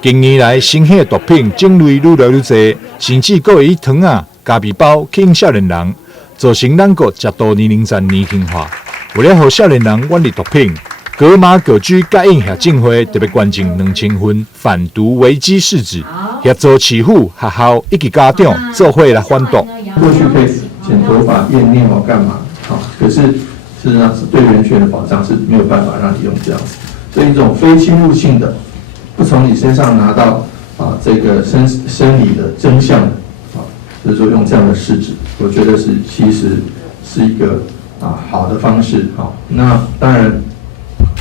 近年来，新兴的毒品种类愈来愈多，甚至还以糖啊、咖啡包吸引少年人，造成咱国极度年龄层年轻化。为了让少年人远离毒品，格马各区戒瘾协进会特别捐赠2000份反毒危机试纸，协助市府、学校以及家长做伙来反毒。过去可以剪头发、验尿干嘛？好，可是事实上是对人权的保障是没有办法让你用这样子，所以一种非侵入性的，不从你身上拿到这个生理的真相的就是说用这样的试纸，我觉得其实是一个好的方式。好，那当然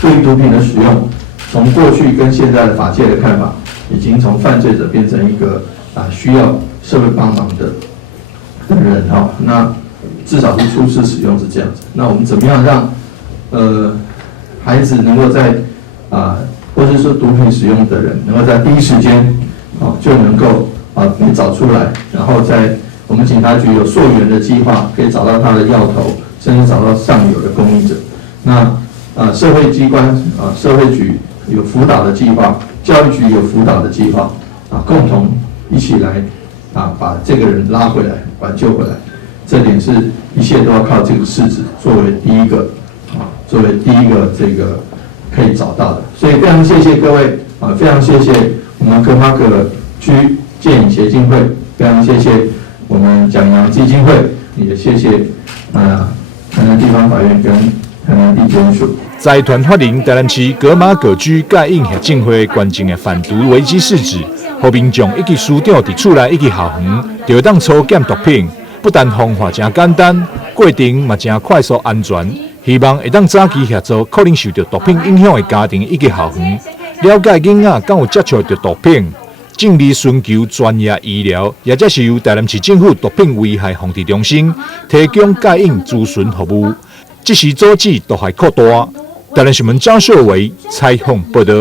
对于毒品的使用，从过去跟现在的法界的看法，已经从犯罪者变成一个需要社会帮忙的人。那至少是初次使用是这样子。那我们怎么样让孩子能够在或者说毒品使用的人能够在第一时间就能够被找出来，然后在我们警察局有溯源的计划，可以找到他的药头，甚至找到上游的供应者。那社会机关社会局有辅导的计划，教育局有辅导的计划共同一起来把这个人拉回来，挽救回来。这点是一切都要靠这个试纸作为第一个这个可以找到的。所以非常谢谢各位非常谢谢我们格马葛区戒瘾协进会，非常谢谢我们蒋阳基金会，也谢谢台南地方法院跟台南地检署。财团法人台南市格马葛区戒瘾协进会捐赠的反毒危机试纸，让民众以及师长伫厝内以及校园，就会当初检毒品。不但方法真简单，过程嘛真快速安全。希望会当早期协助可能受到毒品影响的家庭以及校园，了解囡仔敢有接触到毒品，尽力寻求专业医疗，也则是由台南市政府毒品危害防治中心提供戒瘾咨询服务。即时阻止毒害扩大。台南新闻张秀维采访报道。